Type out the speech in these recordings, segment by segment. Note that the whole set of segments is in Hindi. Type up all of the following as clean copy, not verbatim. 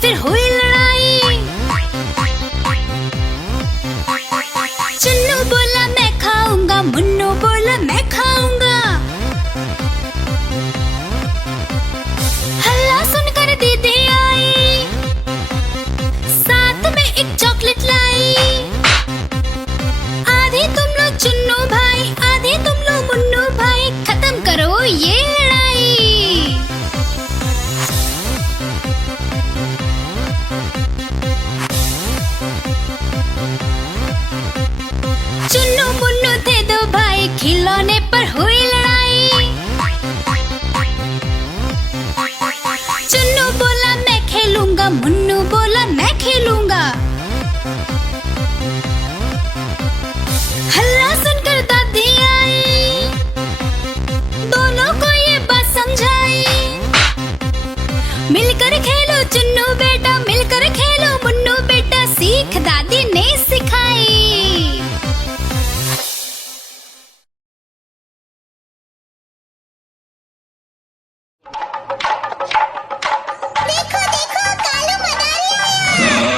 फिर हुई लड़ाई। चुन्नू बोला मैं खाऊंगा, मुन्नू बोला मैं खाऊंगा। हल्ला सुनकर दीदी आई, साथ में एक चॉकलेट लाई। आधे तुम लोग चुन्नू भाई, आधे तुम लोग मुन्नू भाई, खत्म करो ये लड़ाई। चुन्नू मुन्नू थे दो भाई, खिलौने पर हुई लड़ाई। चुन्नू बोला मैं खेलूंगा, मुन्नू बोला मैं खेलूंगा। हल्ला सुनकर दादी आई, दोनों को ये बात समझाई। मिलकर खेलो चुन्नू बेटा, मिलकर खेलो मुन्नू बेटा, सीख दादी ने सिखाई। देखो देखो कालू मदारी आया।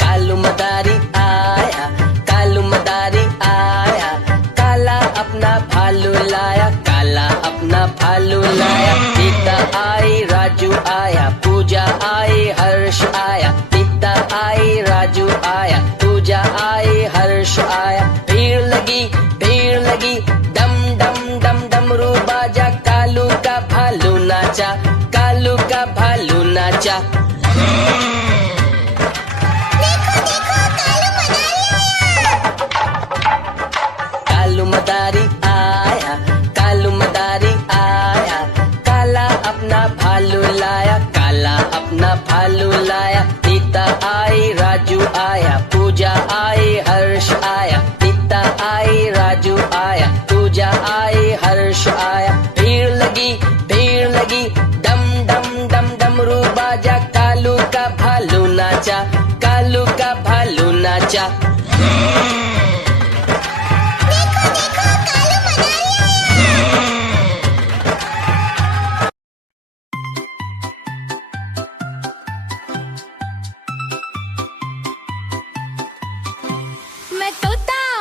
कालू मदारी आया, कालू मदारी आया, काला अपना भालू लाया, काला अपना भालू लाया। सीता आई, राजू आया, पूजा आई, हर्ष आया। सीता आई, राजू आया, पूजा आई, हर्ष आया। भीड़ लगी, डम डम डम डमरू बाजा, कालू का भालू नाचा, कालू का भालू नाचा। कालू मदारी आया, कालू मदारी आया, काला अपना भालू लाया, काला अपना भालू लाया। सीता आई, राजू आया, पूजा आई, हर्ष आया। सीता आई, राजू आया, पूजा आई, हर्ष आया। भीड़ लगी, डम डम डम डमरू बाजा, कालू का भालू नाचा, कालू का भालू नाचा।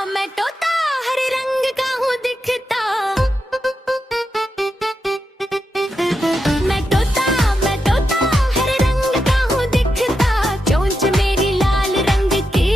मैं तोता हरे रंग का हूँ दिखता। मैं तोता हरे रंग का हूँ दिखता, चोंच मेरी लाल रंग की।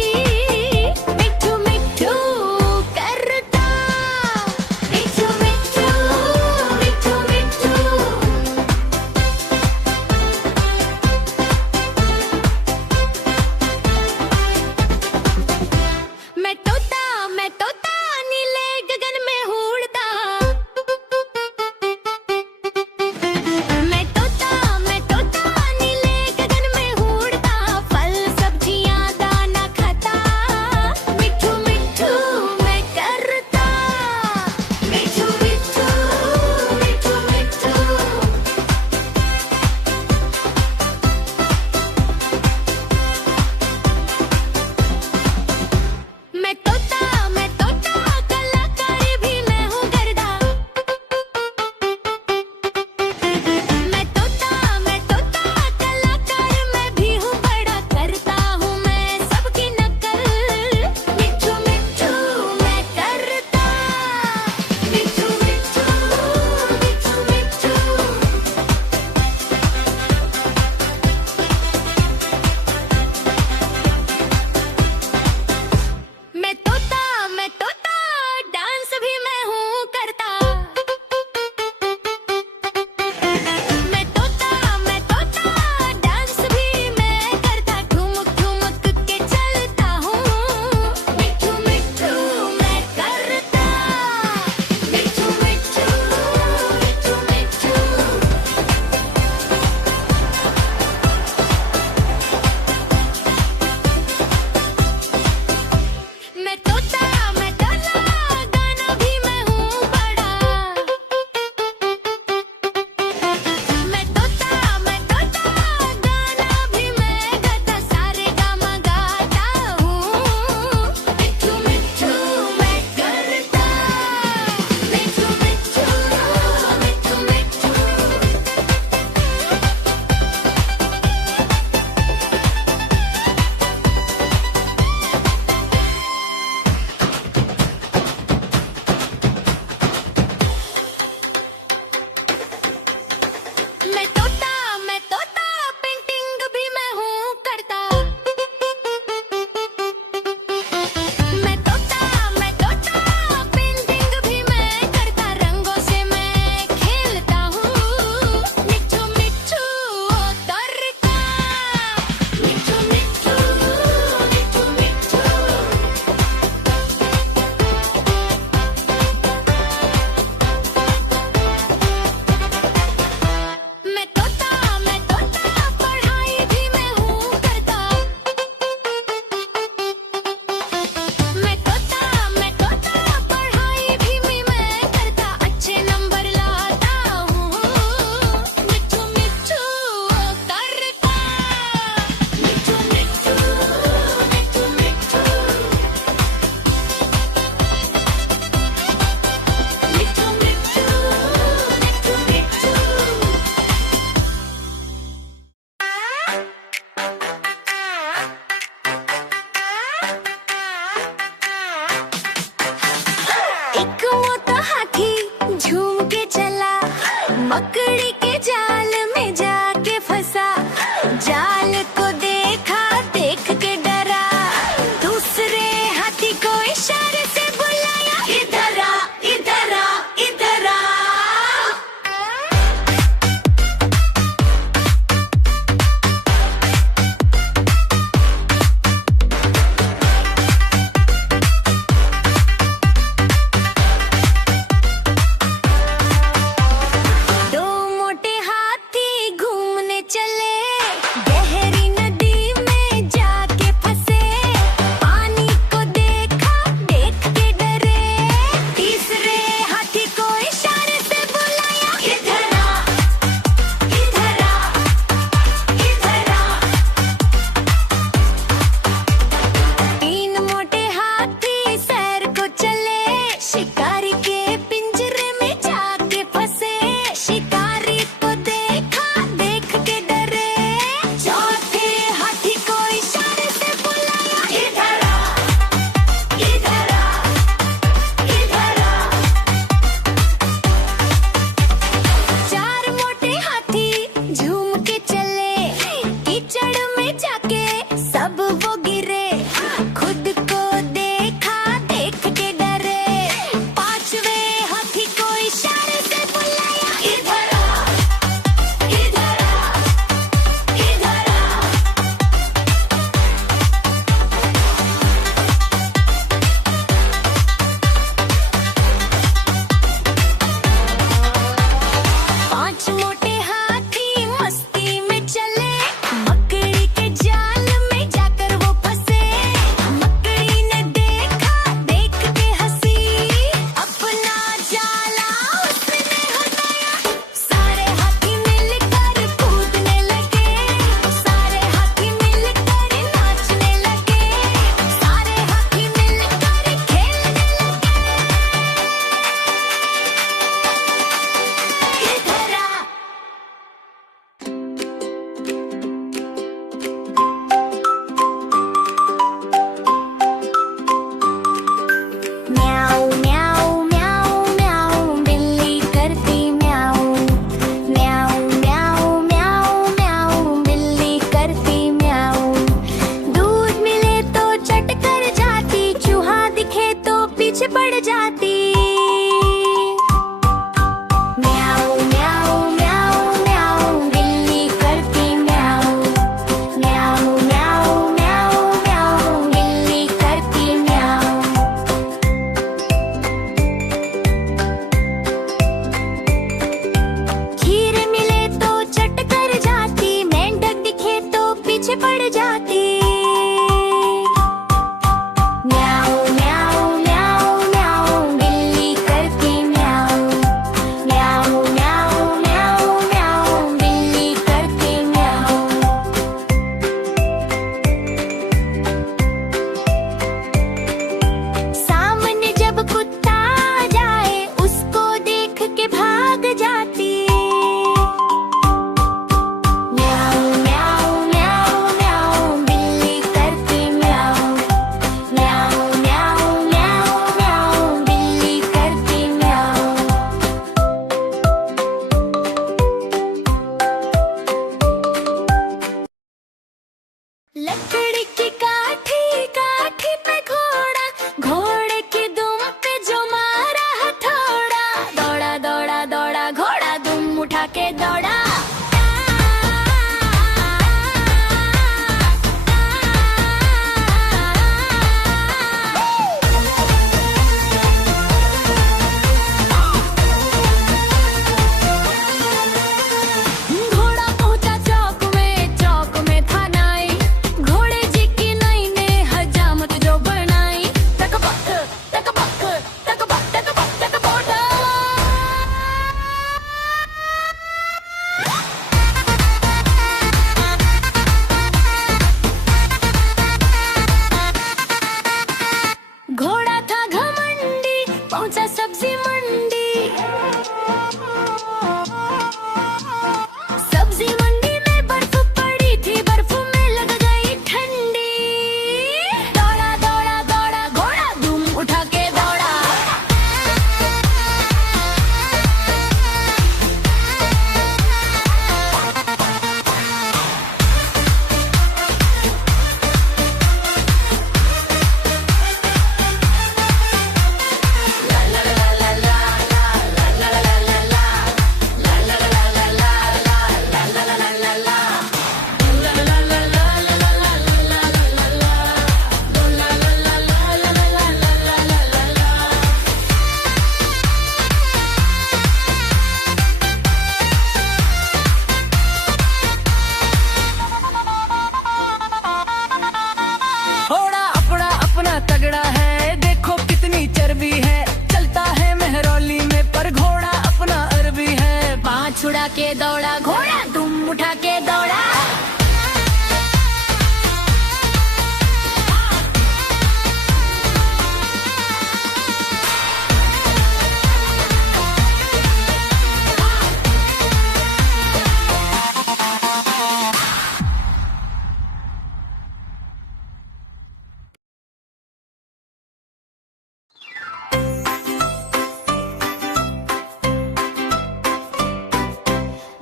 उड़ा के दौड़ा, घोड़ा दुम उठा के दौड़ा।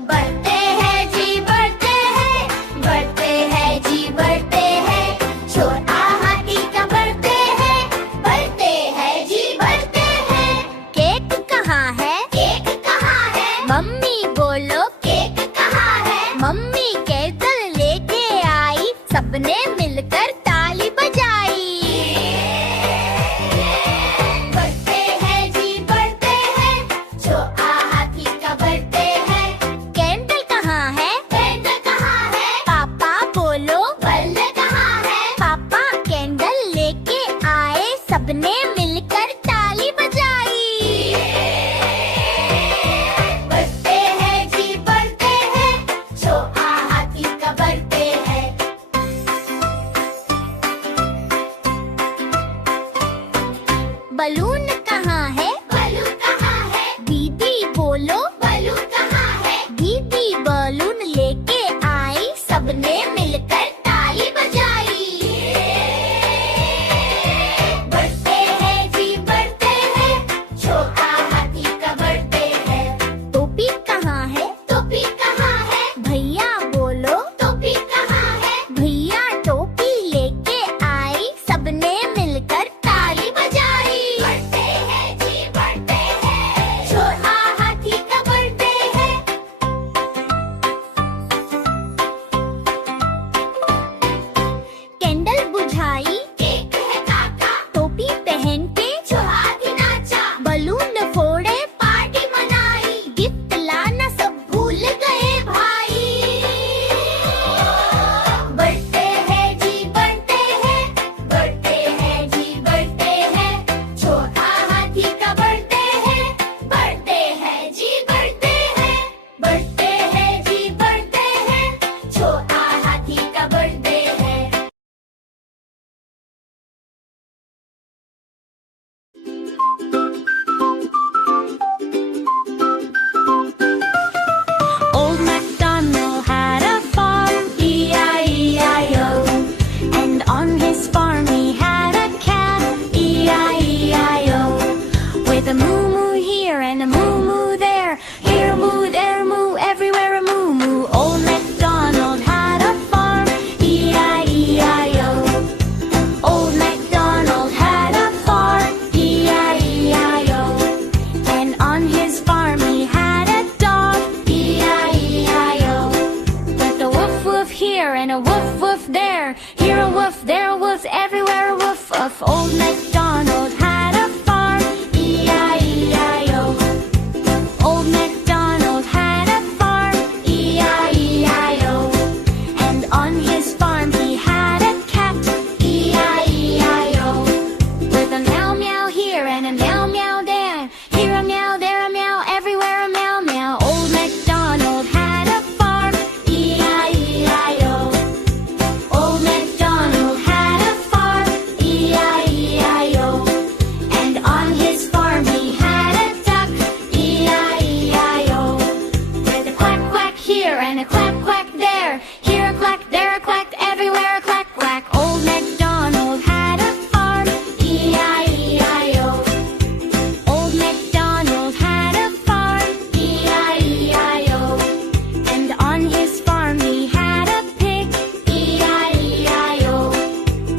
बढ़ते हैं जी बढ़ते हैं जी बढ़ते हैं, छोटा हाथी का बढ़ते हैं जी बढ़ते हैं। केक कहाँ है? केक कहाँ है? मम्मी बोलो, केक कहाँ है? मम्मी कैंडल लेके आई, सबने मिलकर ताली बजाई। बढ़ते हैं जी बढ़ते हैं, छोटा हाथी का बढ़ते हैं। कैंडल कहाँ है? कैंडल कहाँ है? पापा बोलो, बल्ब कहाँ है? पापा कैंडल लेके आए, सबने मिलकर ताली बजाई। बढ़ते हैं जी बढ़ते हैं, छोटा हाथी का बढ़ते हैं। बलून कहाँ है? बलून कहाँ है? दीदी बोलो, बलून कहाँ है? दीदी बलून लेके आई, सबने मिलकर ताली बजाई। बढ़ते हैं जी बढ़ते हैं, छोटा हाथी का बढ़ते हैं। टोपी कहाँ है? टोपी कहाँ है? भैया बोलो, टोपी कहाँ है? भैया टोपी लेके आई, सबने मिलकर ताली बजाई। बढ़ते हैं जी बढ़ते हैं, छोटा हाथी का बढ़ते हैं। कैंडल बुझाई, केक है काका, टोपी पहन के जो हाथी नाचा, बलून फोड़े, पार्टी मनाई, गिफ्ट लाना सब भूल गए भाई। बढ़ते हैं जी बढ़ते हैं, बढ़ते हैं जी बढ़ते हैं, छोटा हाथी का बढ़ते हैं जी बढ़ते हैं। बढ़ते हैं जी बढ़ते हैं, छोटा हाथी का बढ़ते हैं। Old MacDonald had a farm, E-I-E-I-O. And on his farm he had a cat, E-I-E-I-O. With a moo-moo here and a moo-moo there, here a moo, there a moo, everywhere a moo-moo. Old MacDonald had a farm, E-I-E-I-O. Old MacDonald had a farm, E-I-E-I-O. And on his farm he had a dog, E-I-E-I-O. With a woof woof here and a woof woof there, here a woof, there a woof, everywhere a woof of. Old MacDonald had a farm, E-I-E-I-O. Old MacDonald had a farm, E-I-E-I-O. And on his farm he had a cat, E-I-E-I-O. With a meow meow here and a meow meow there, here a meow, there a meow, everywhere a meow meow. Old MacDonald had a farm, E-I-E-I-O. Old MacDonald had a farm, E-I-E-I-O. And on his farm he had a duck, E-I-E-I-O. With a quack quack here and a quack quack there, here a quack, there a quack, everywhere a quack quack. Old MacDonald had a farm, E-I-E-I-O. Old MacDonald had a farm, E-I-E-I-O. And on his farm he had a pig, E-I-E-I-O.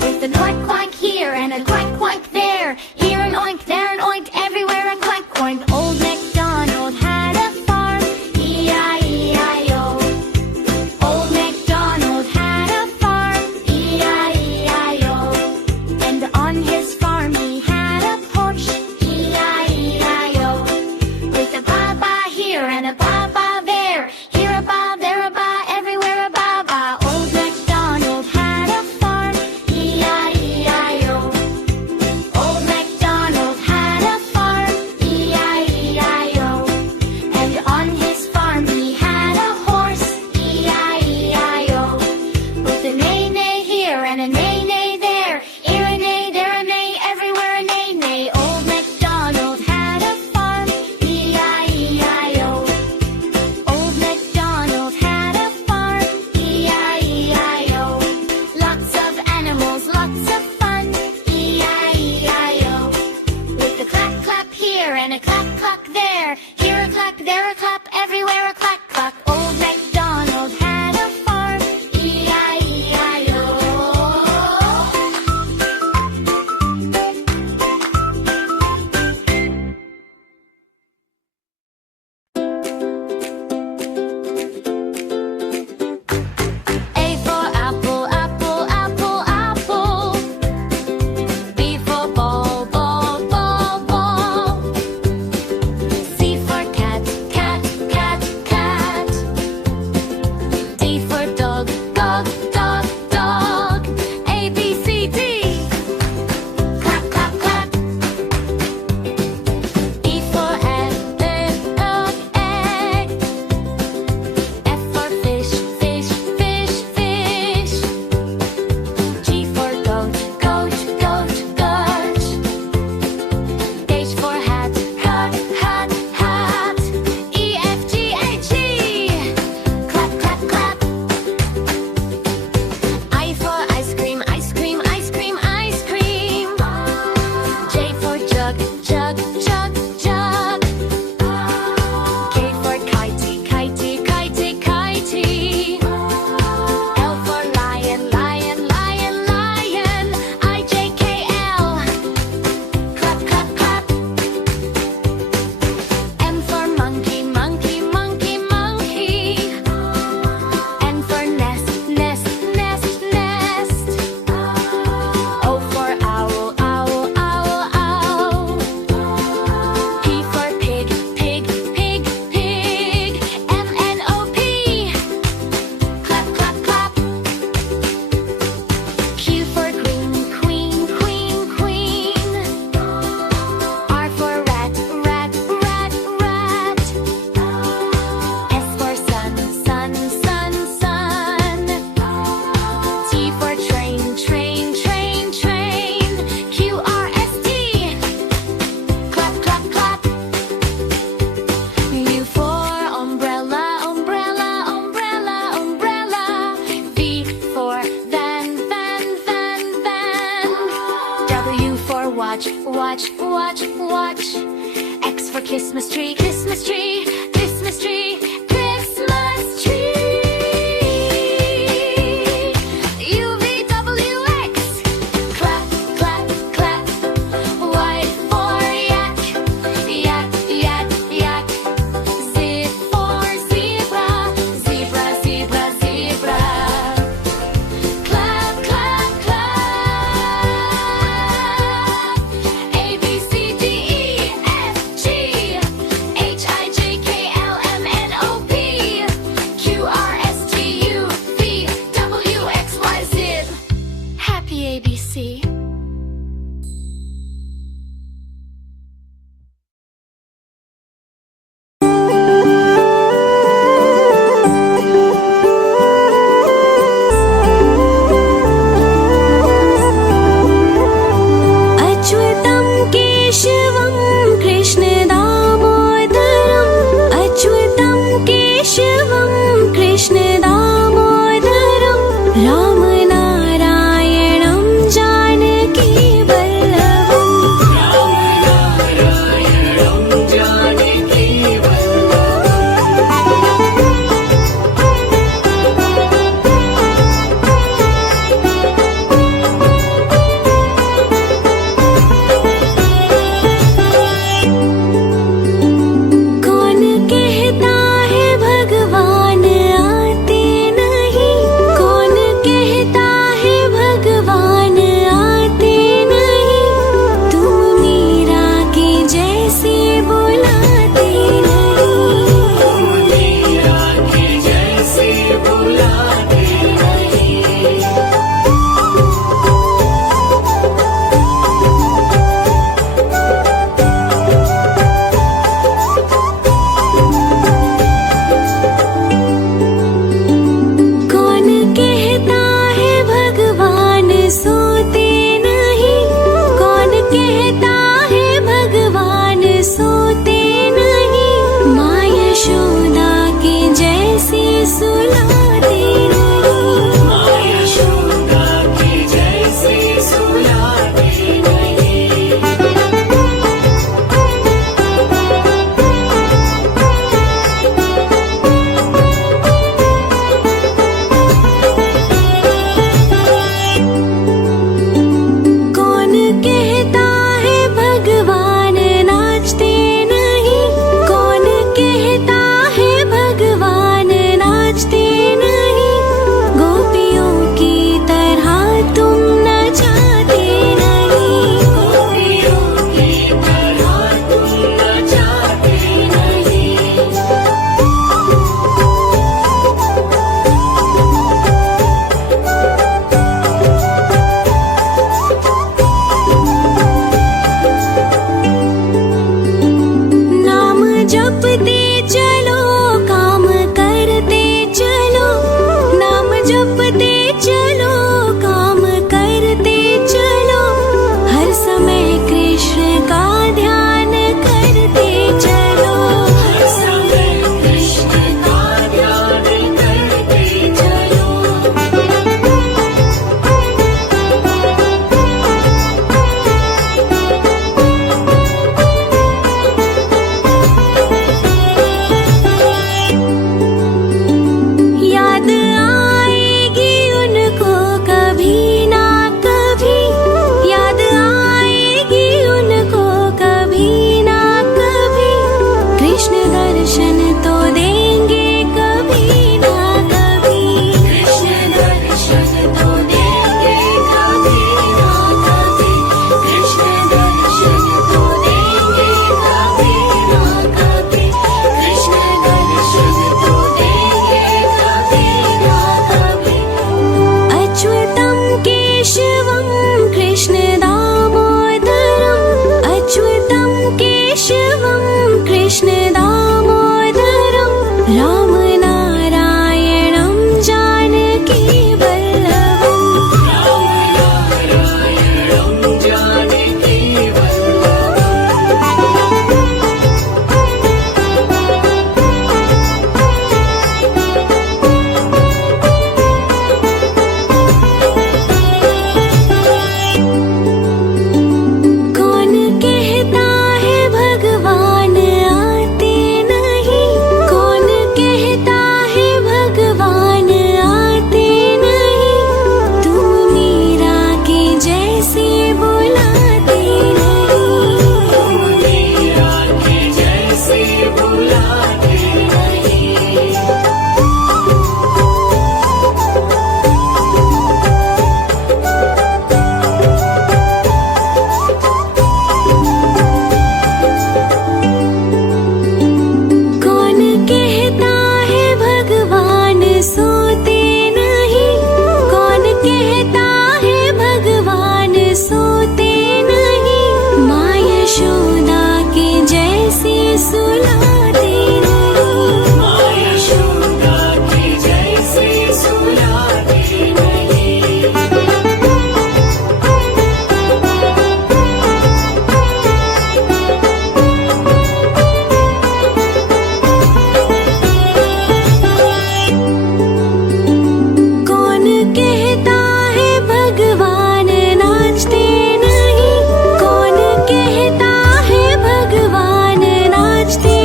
With a quack quack here and a quack quack there, here an oink, there an oink, everywhere a quack quack. Old MacDonald had a farm, E-I-E-I-O. Old MacDonald watch, watch, watch, watch. X for Christmas tree, Christmas tree, Christmas tree, Christmas tree. U V W X, clap, clap, clap. Y for yak, yak, yak, yak. Z for zebra, zebra, zebra, zebra. Clap, clap, clap. A B C D E F G H I J K L M N O P Q R S T U V W X Y Z. Happy ABC. अच्युतं केशवं कृष्णदामोदरम् अच्युतं केशवं कृष्णदामोदरं रामनारायणं जानकी कौन कहता है भगवान आते नहीं कौन कहता है भगवान आते नहीं तुम मीरा के जैसे बुलाते कौन कहता है भगवान सोते नहीं कौन कहता है भगवान सोते नहीं माँ यशोदा के जैसे सुलाते कौन कहता है भगवान नाचते नहीं कौन कहता है भगवान नाचते कहता है भगवान सोते नहीं, माँ यशोदा के जैसे सुलाते नहीं, माँ यशोदा के जैसे सुलाते नहीं। कौन कहता है भगवान नाचते नहीं, कौन कहता है भगवान नाचते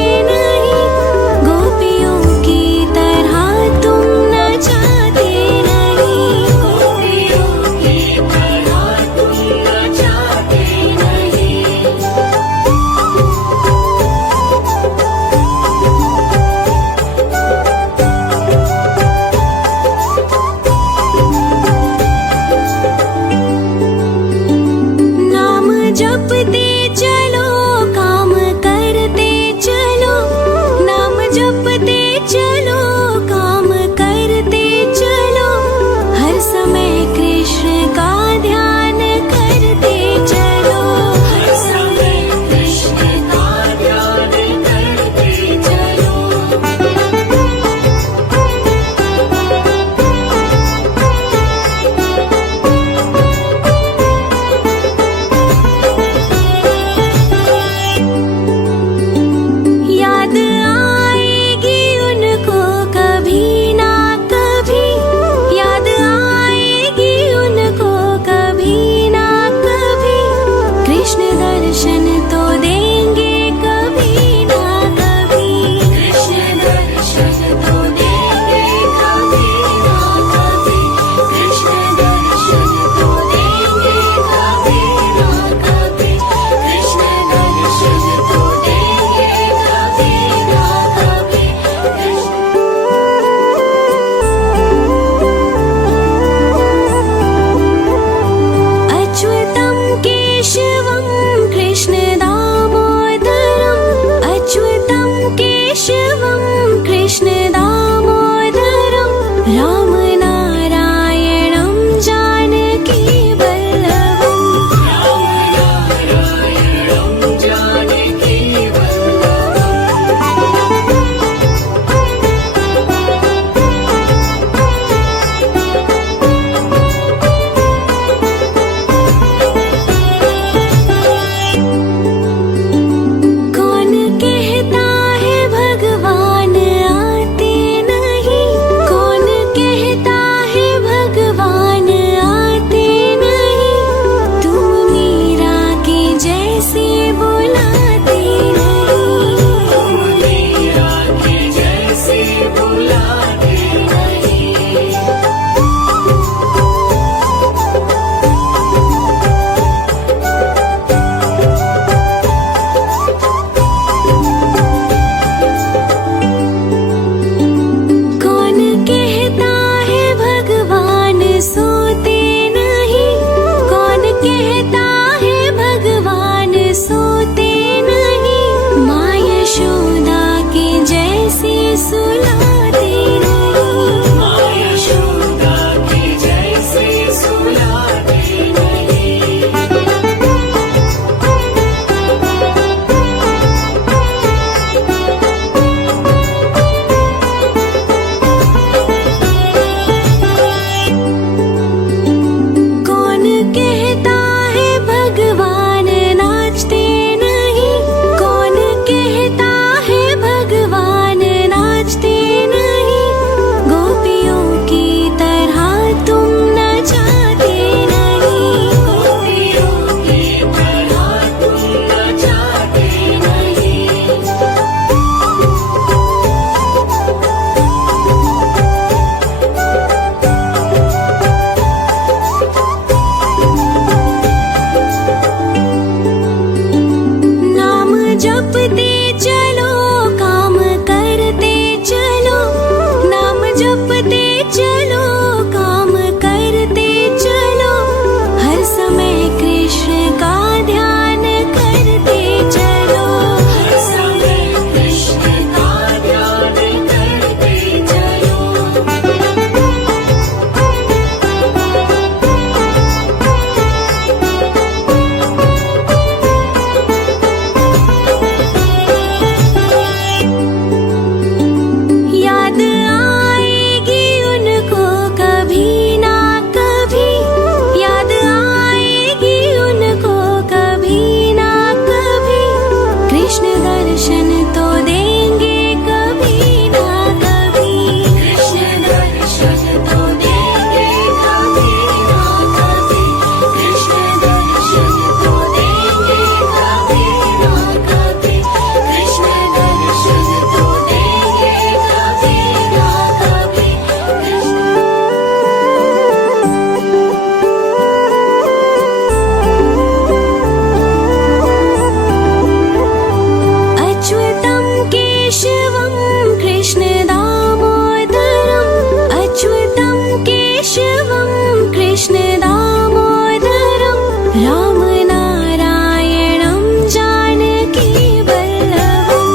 कृष्ण दामोदरम राम नारायणं जानकी वल्लभम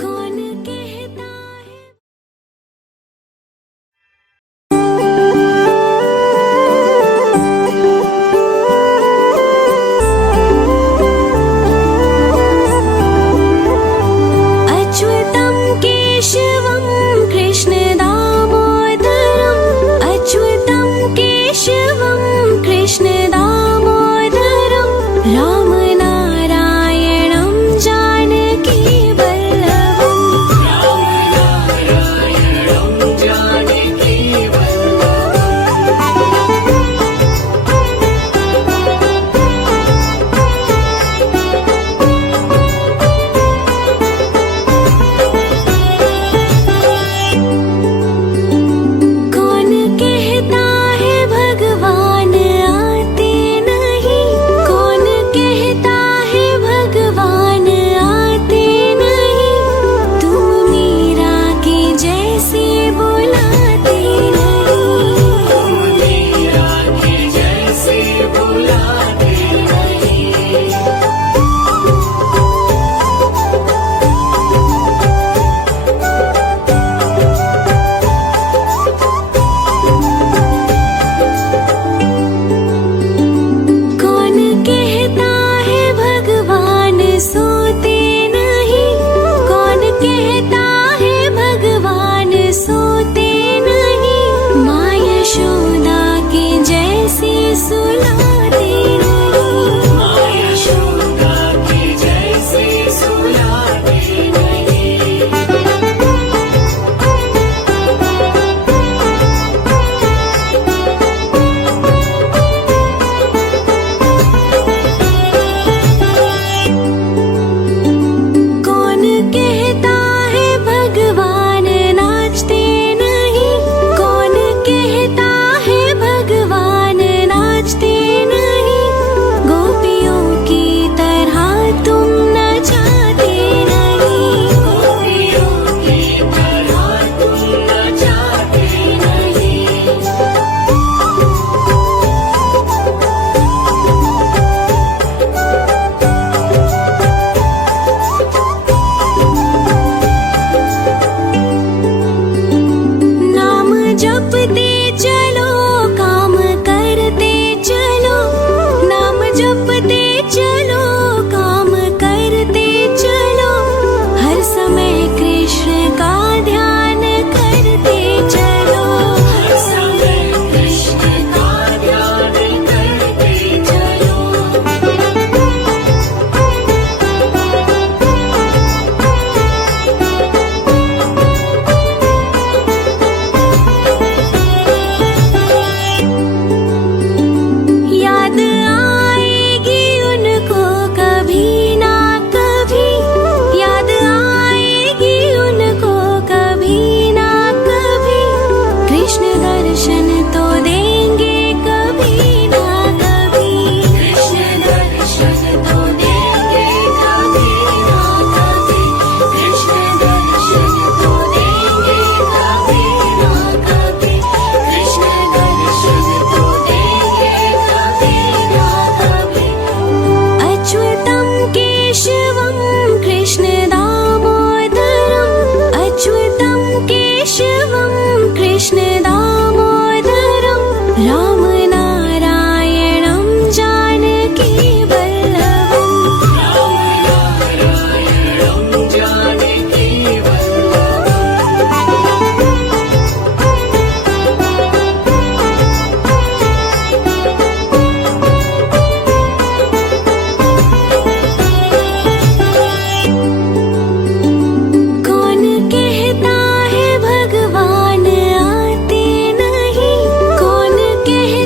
कौन कहता है अच्युतं केशवं कृष्ण दामोदरम अच्युतं केशवं कृष्ण दामोदरम राम नारायणं जानकी वल्लभम कौन कहता है भगवान आते नहीं कौन कहता है भगवान आते नहीं तुम मीरा के जैसे बुलाते कौन कहता है भगवान सोते नहीं कौन कहता है भगवान सोते नहीं माँ यशोदा के जैसे सुलाते नहीं माँ यशोदा के जैसे सुलाते नहीं कौन कहता है भगवान नाचते नहीं कौन कहता है भगवान नाचते नहीं गोपियों की तरह तुम नचाते नहीं गोपियों की तरह तुम नचाते नहीं नाम जपते चलो काम करते चलो नाम जपते चलो काम करते चलो हर समय कृष्ण का ध्यान करते चलो हर समय कृष्ण का ध्यान करते चलो याद आएगी उनको कभी ना कभी याद आएगी उनको कभी ना कभी कृष्ण दर्शन तो देंगे कभी ना कभी कृष्ण दर्शन तो देंगे कभी ना कभी कृष्ण दर्शन तो देंगे कभी ना कभी कृष्ण दर्शन तो देंगे कभी ना कभी अच्युतं केशवं कृष्ण दामोदरम अच्युतं केशवं कृष्ण दामोदरम राम नारायणं जानकी वल्लभम कौन कहता है भगवान आते नहीं कौन कहता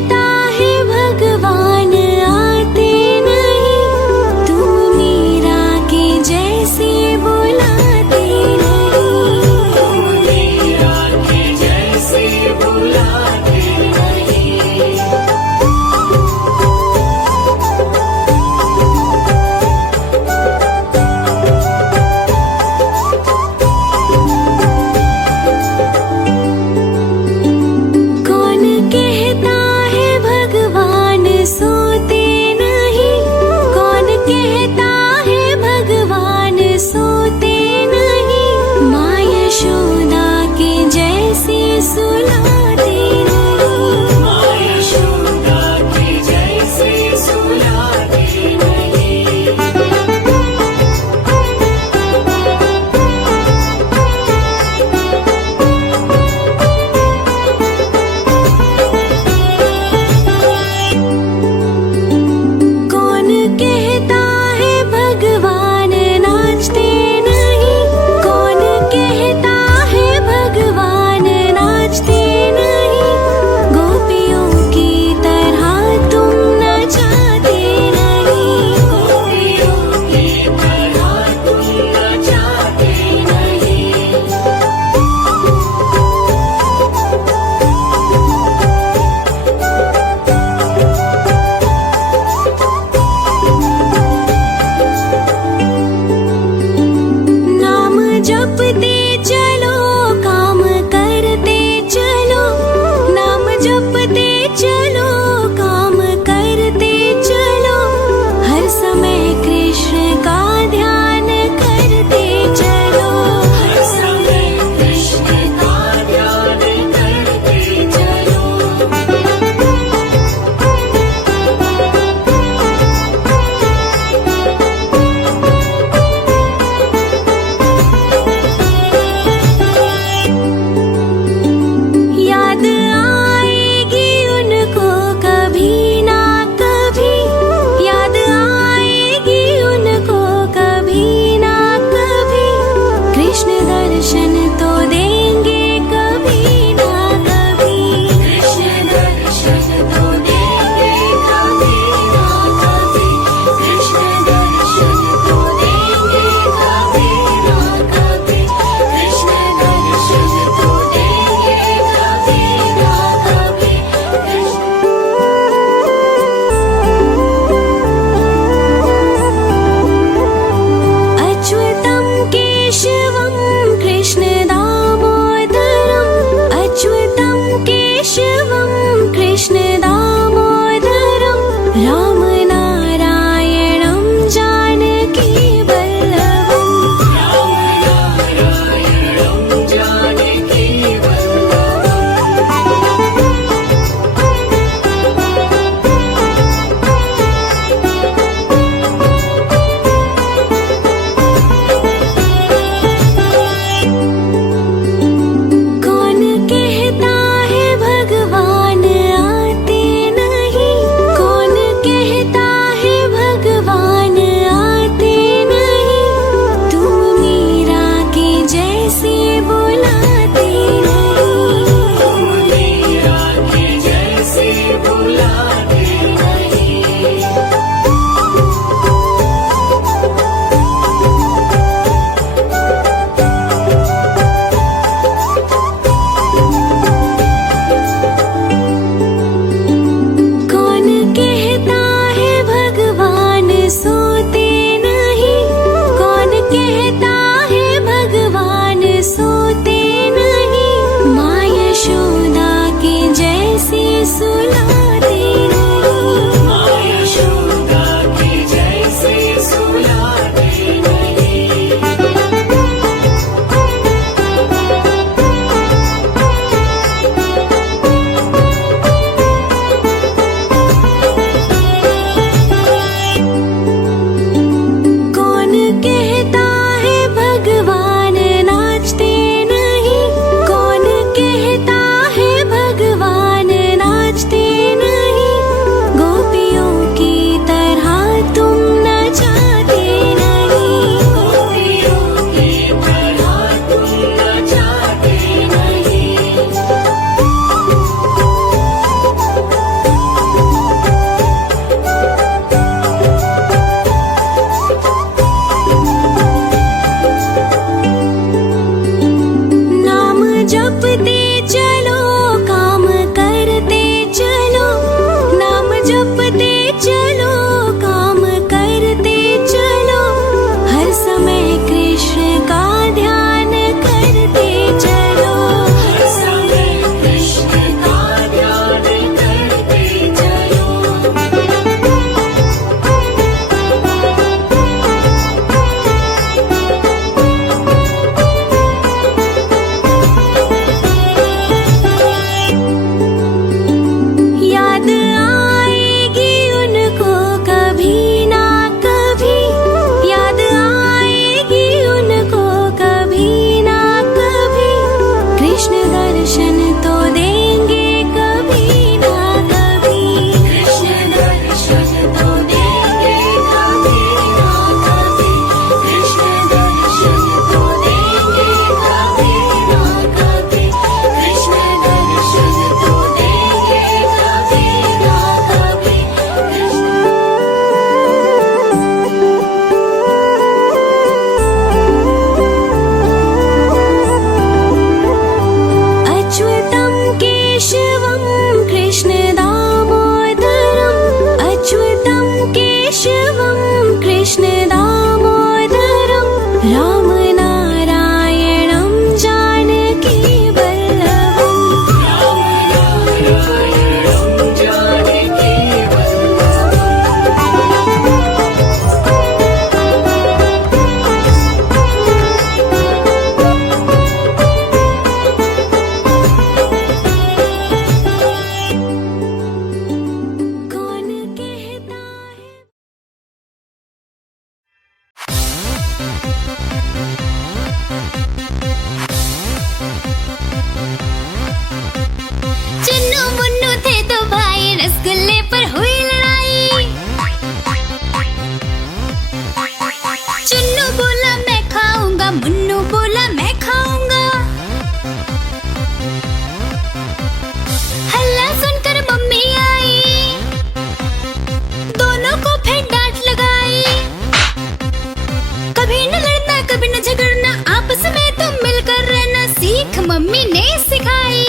सिखाई।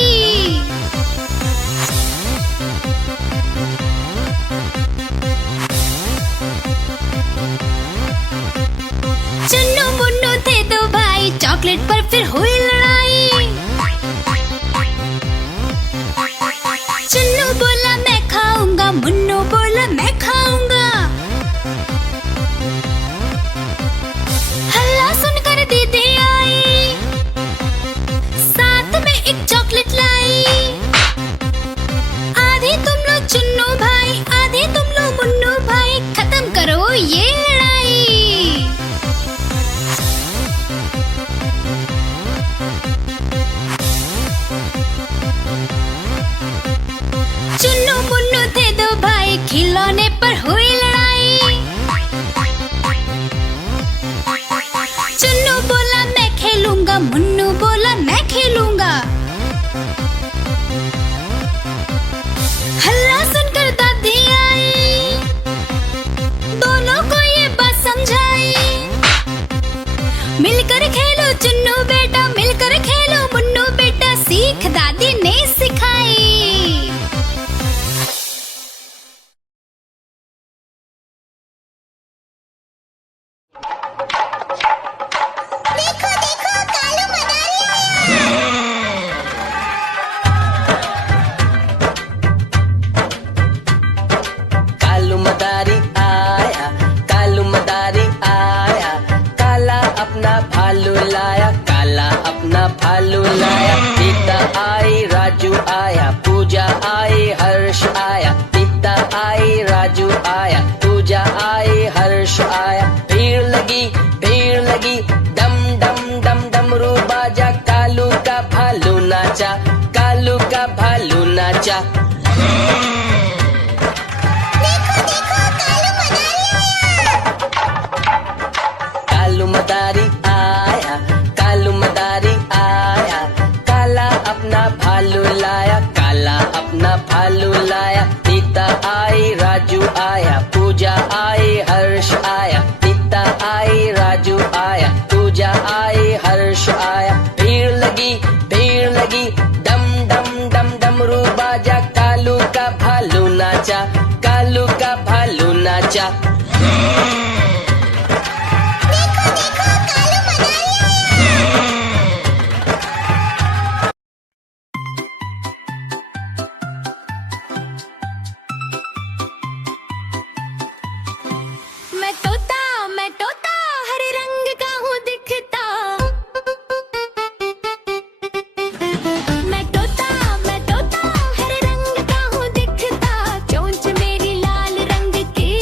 चुन्नू मुन्नू थे दो भाई, चॉकलेट पर फिर हुई लड़ाई। चुन्नू बोला मैं खाऊंगा, मुन्नू बोला मैं खाऊंगा। हल्ला सुनकर दीदी आई, साथ में एक चॉकलेट लाई। आधे तुम लो चुन्नू भाई, आधे तुम लो मुन्नू भाई, खत्म करो ये लड़ाई। चुन्नू मुन्नू थे दो भाई, खिलौने पर हुई लड़ाई। चुन्नू बोला मैं खेलूंगा, मुन्नू बोला मैं खेलूंगा। हल्ला सुनकर दादी आई, दोनों को ये बात समझाई। मिलकर खेलो चुन्नू बेटा, मिलकर खेलो मुन्नू बेटा, सीख दादी ने सिखाई। देखो देखो कालू मदारी आया। कालू मदारी आया, कालू मदारी आया, काला अपना भालू लाया, काला अपना भालू लाया। सीता आई, राजू आया, पूजा आई, हर्ष आया। सीता आई, राजू आया, पूजा आई, हर्ष आया। भीड़ लगी, डम डम डम डमरू बाजा, कालू का भालू नाचा, कालू का भालू नाचा। कालू मदारी आया, कालू मदारी आया, काला अपना भालू लाया, काला अपना भालू लाया। सीता आई, राजू आया, पूजा आई, हर्ष आया। सीता आई, राजू आया, पूजा आई, हर्ष आया। भीड़ लगी, डम डम डम डमरू बाजा, कालू का भालू नाचा, कालू का भालू नाचा। मैं तोता हरे रंग का हूँ दिखता। मैं तोता हरे रंग का हूँ दिखता, चोंच मेरी लाल रंग की।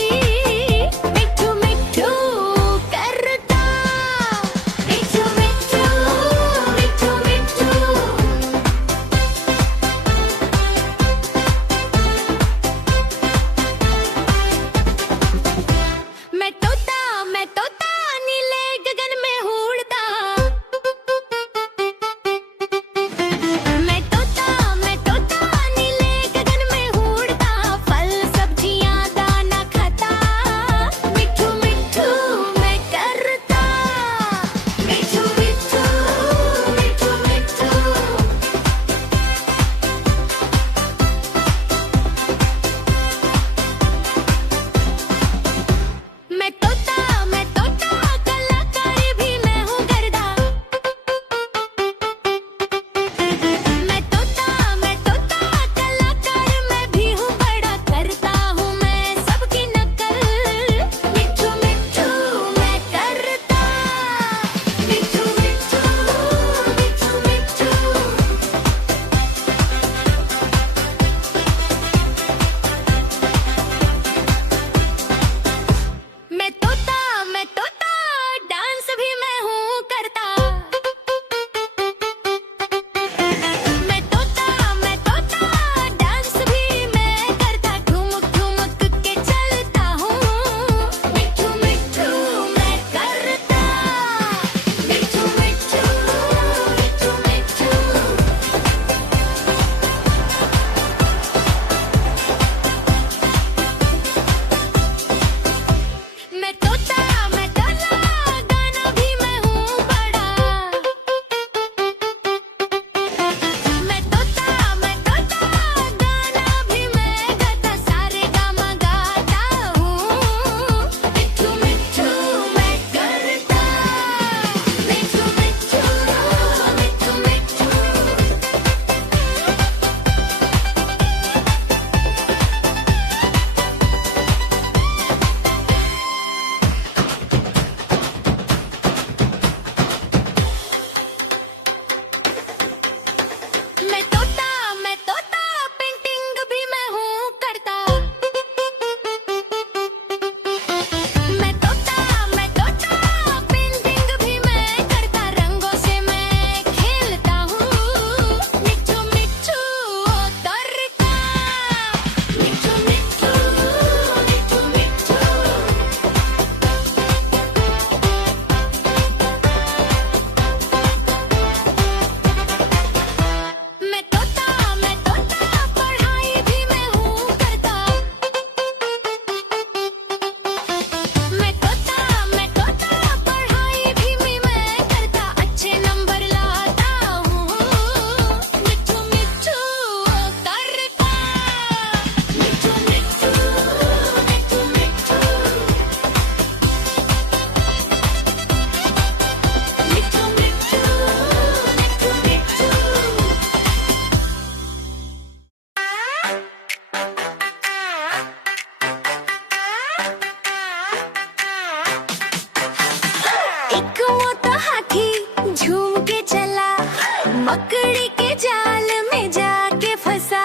मकड़ी के जाल में जाके फंसा,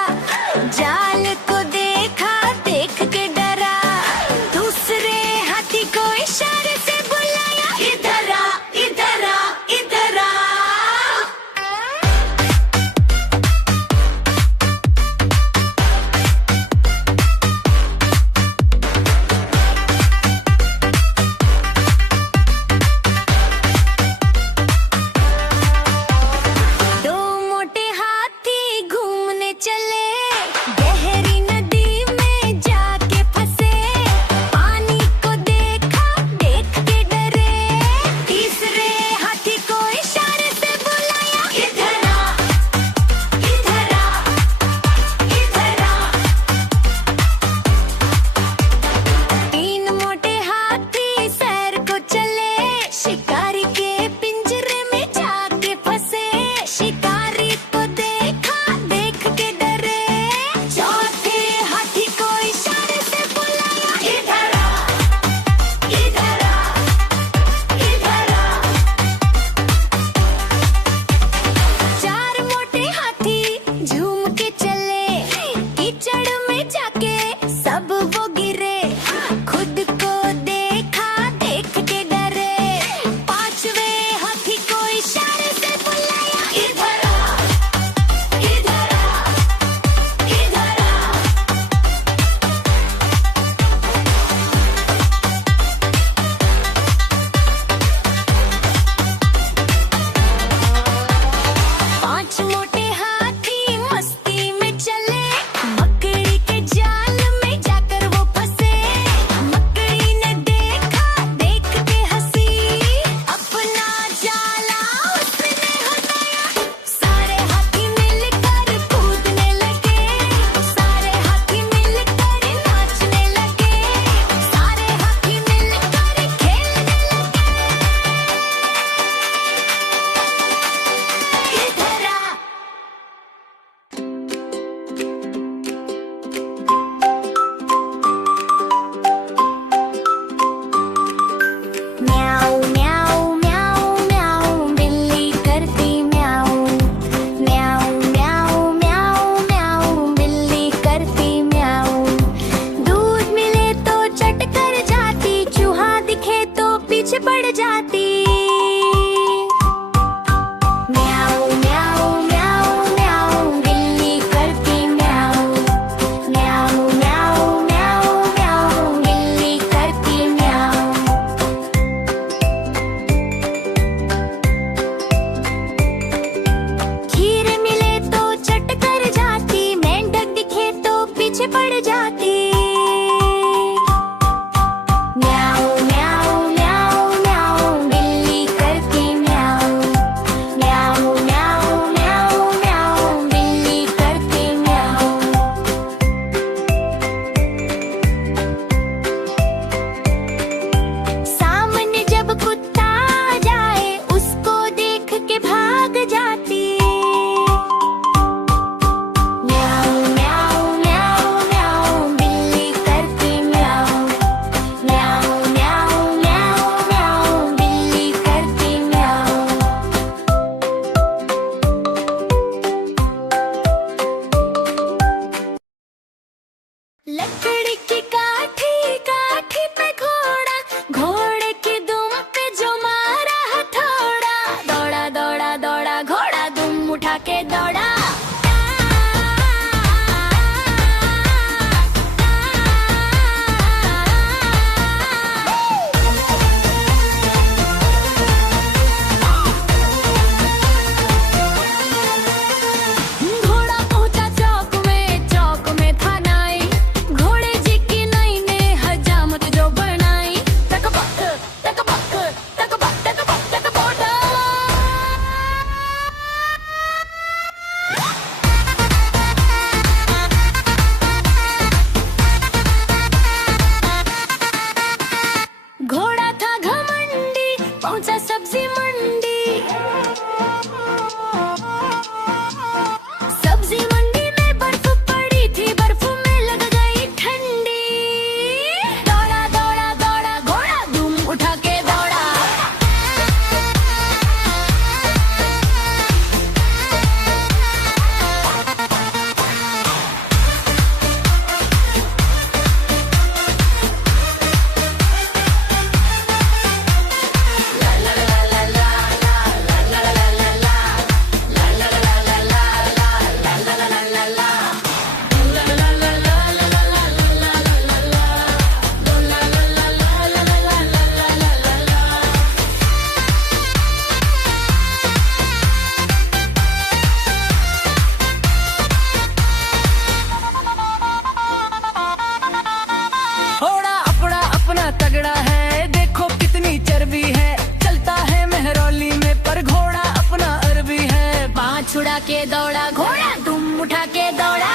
जाल को देखा देख के डरा, दूसरे हाथी को इशारे से बुलाया, इधर आ इधर आ इधर आ। दो उड़ा के दौड़ा, घोड़ा दुम उठा के दौड़ा।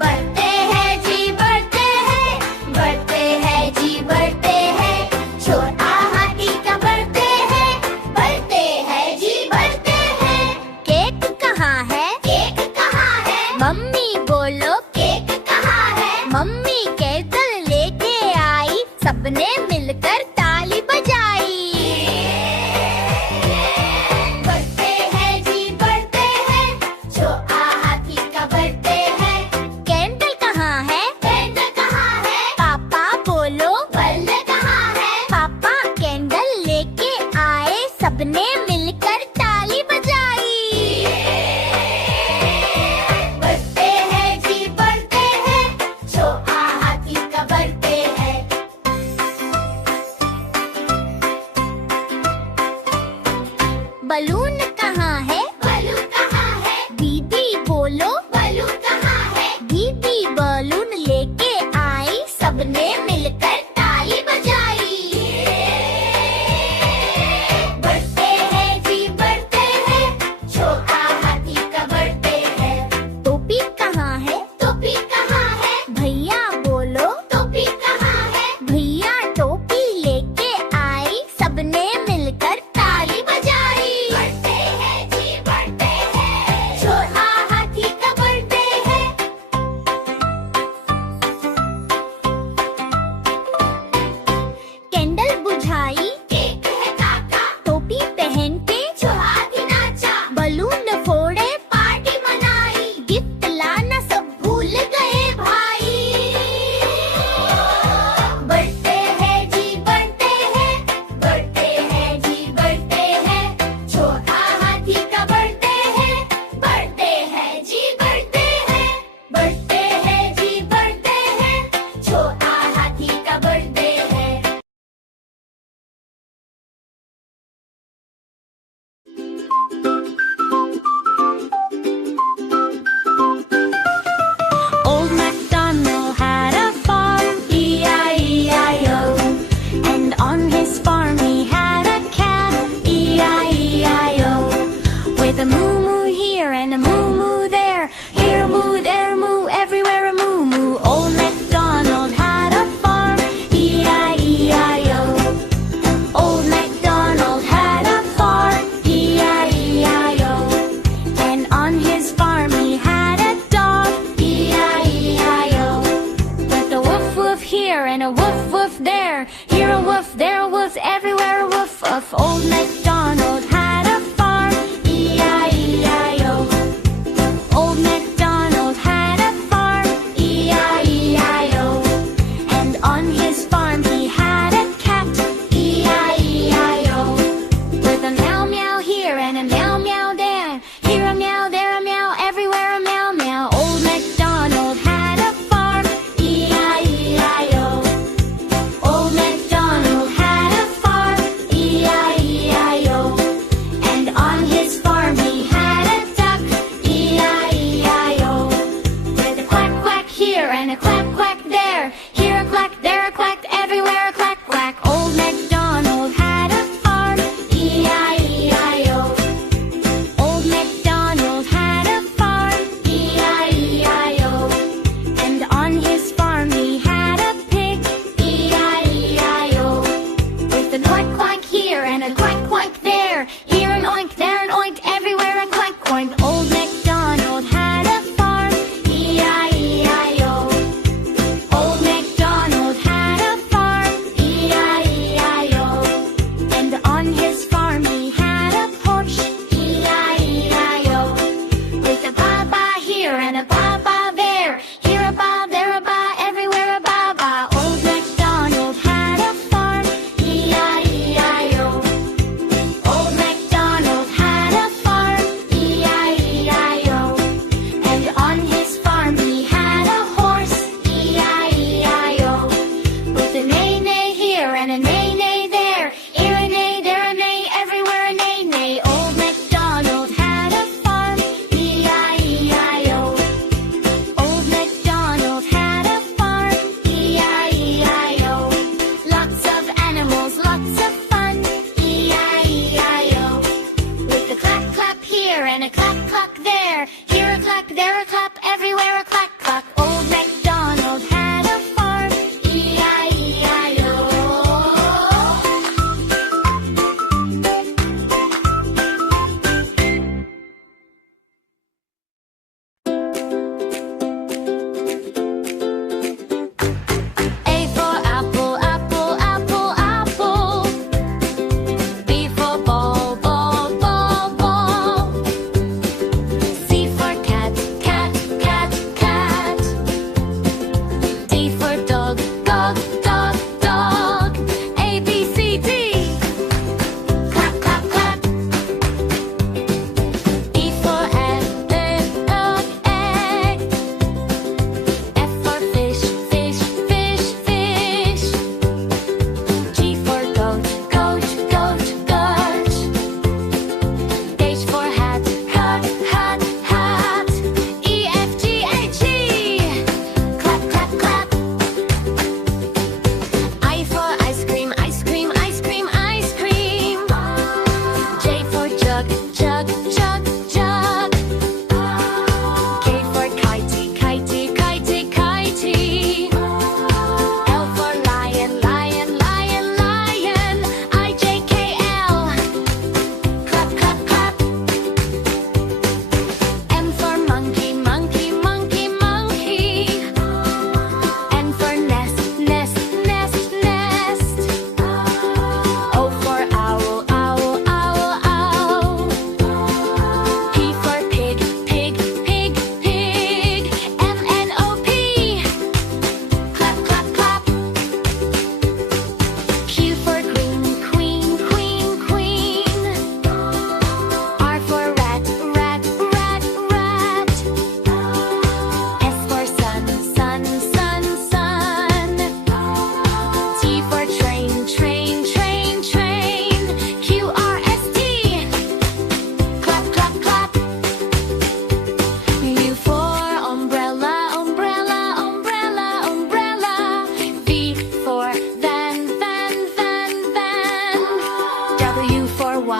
बढ़ते हैं जी बढ़ते हैं, बढ़ते हैं जी बढ़ते हैं। छोटा हाथी का बढ़ते हैं, बढ़ते हैं जी बढ़ते हैं। केक कहाँ है? केक कहाँ है? मम्मी बोलो। केक कहाँ है? मम्मी कैंडल लेके आई, सबने मिलकर ताली बजाई। बढ़ते हैं जी बढ़ते हैं, छोटा हाथी का बढ़ते हैं। कैंडल कहाँ है? कैंडल कहाँ है? पापा बोलो। बल्ब कहाँ है? पापा कैंडल लेके आए, सबने मिलकर ताली बजाई। बढ़ते हैं जी बढ़ते हैं, छोटा हाथी का बढ़ते हैं। बलून कहाँ है? बलून कहाँ है? दीदी बोलो। बलून कहाँ है? दीदी बलून लेके आई, सबने मिलकर ताली बजाई। बढ़ते हैं जी बढ़ते हैं, छोटा हाथी का बढ़ते हैं। टोपी कहाँ है? टोपी कहाँ है? भैया बोलो। टोपी कहाँ है? भैया टोपी लेके आई, सबने मिलकर ताली बजाई। बढ़ते हैं जी बढ़ते हैं, छोटा हाथी का बढ़ते हैं। कैंडल बुझाई, केक है काका, टोपी पहन के जो हाथी नाचा, बलून फोड़े, पार्टी मनाई। गिफ्ट लाना सब भूल गए भाई। बढ़ते हैं जी बढ़ते हैं, बढ़ते हैं जी बढ़ते हैं। छोटा हाथी का बढ़ते हैं, बढ़ते हैं जी बढ़ते हैं। बढ़ते हैं जी बढ़ते हैं, छोटा हाथी का बढ़ते हैं। Old MacDonald had a farm, E-I-E-I-O. And on his farm he had a cat, E-I-E-I-O. With a moo-moo here and a moo-moo there, here a moo, there a moo, everywhere a moo-moo. Old MacDonald had a farm, E-I-E-I-O. Old MacDonald had a farm, E-I-E-I-O. And on his farm he had a dog, E-I-E-I-O. With a woof woof here and a woof woof there, here a woof, there a woof, everywhere a woof of. Old MacDonald had a farm, E-I-E-I-O. Old MacDonald had a farm, E-I-E-I-O. And on his farm he had a cat, E-I-E-I-O. With a meow meow here and a meow meow there, here a meow, there a meow, everywhere a meow meow. Old MacDonald had a farm, E-I-E-I-O. Old MacDonald had a farm, E-I-E-I-O.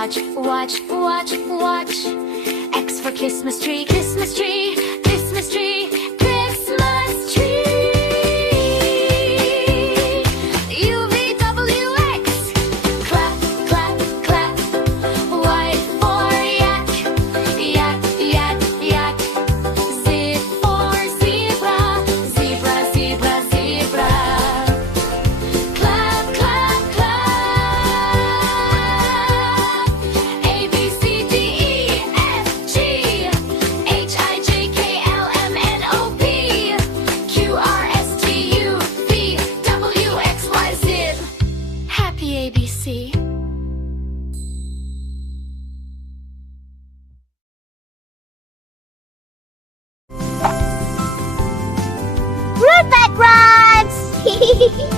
watch, watch, watch, watch. X for Christmas tree, Christmas tree, Christmas tree, Christmas tree. U V W X, clap, clap, clap. Y for yak, yak, yak, yak. Z for zebra, zebra, zebra, zebra. Clap, clap, clap. A B C D E F G H I J K L M N O P Q R S T U V W X Y Z. Happy ABC. Root back rhymes!